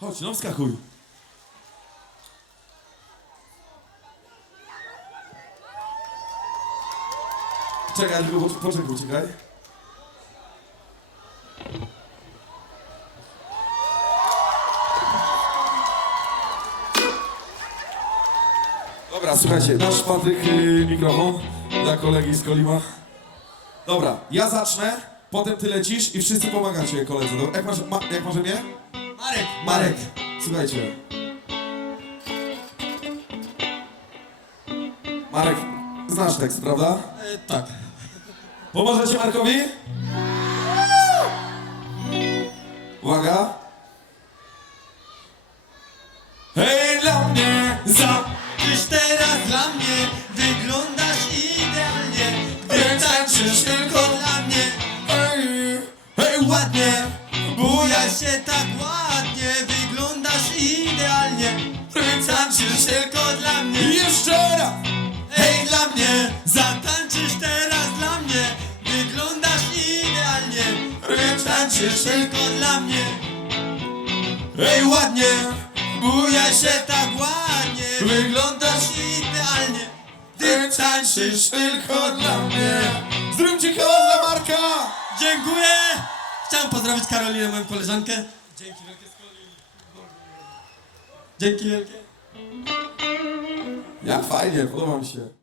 Chodź, no wskakuj. Czekaj, tylko poczekaj, poczekaj. Dobra, słuchajcie, nasz Patryk yy, mikrofon dla kolegi z Kolima. Dobra, ja zacznę, potem ty lecisz i wszyscy pomagacie koledze. Dobra? Jak masz, ma, jak masz imię? Marek! Marek, słuchajcie. Marek, znasz tekst, prawda? E, tak. Pomożecie Markowi? Uwaga. Hej, dla mnie za... Tyś teraz dla mnie wyglądasz idealnie Gdy tańczysz tylko dla mnie Hej, hej, ładnie Bujaj się tak ładnie tylko dla mnie Jeszcze raz. Hej dla mnie Zatańczysz teraz dla mnie Wyglądasz idealnie Tańczysz tylko dla mnie Hej ładnie Bujaj się tak ładnie Wyglądasz idealnie Ty tańczysz tylko dla mnie Zróbcie koło dla Marka! Dziękuję! Chciałem pozdrowić Karolinę, moją koleżankę. Dzięki wielkie. Dzięki wielkie. Jak fajnie, podoba mi się.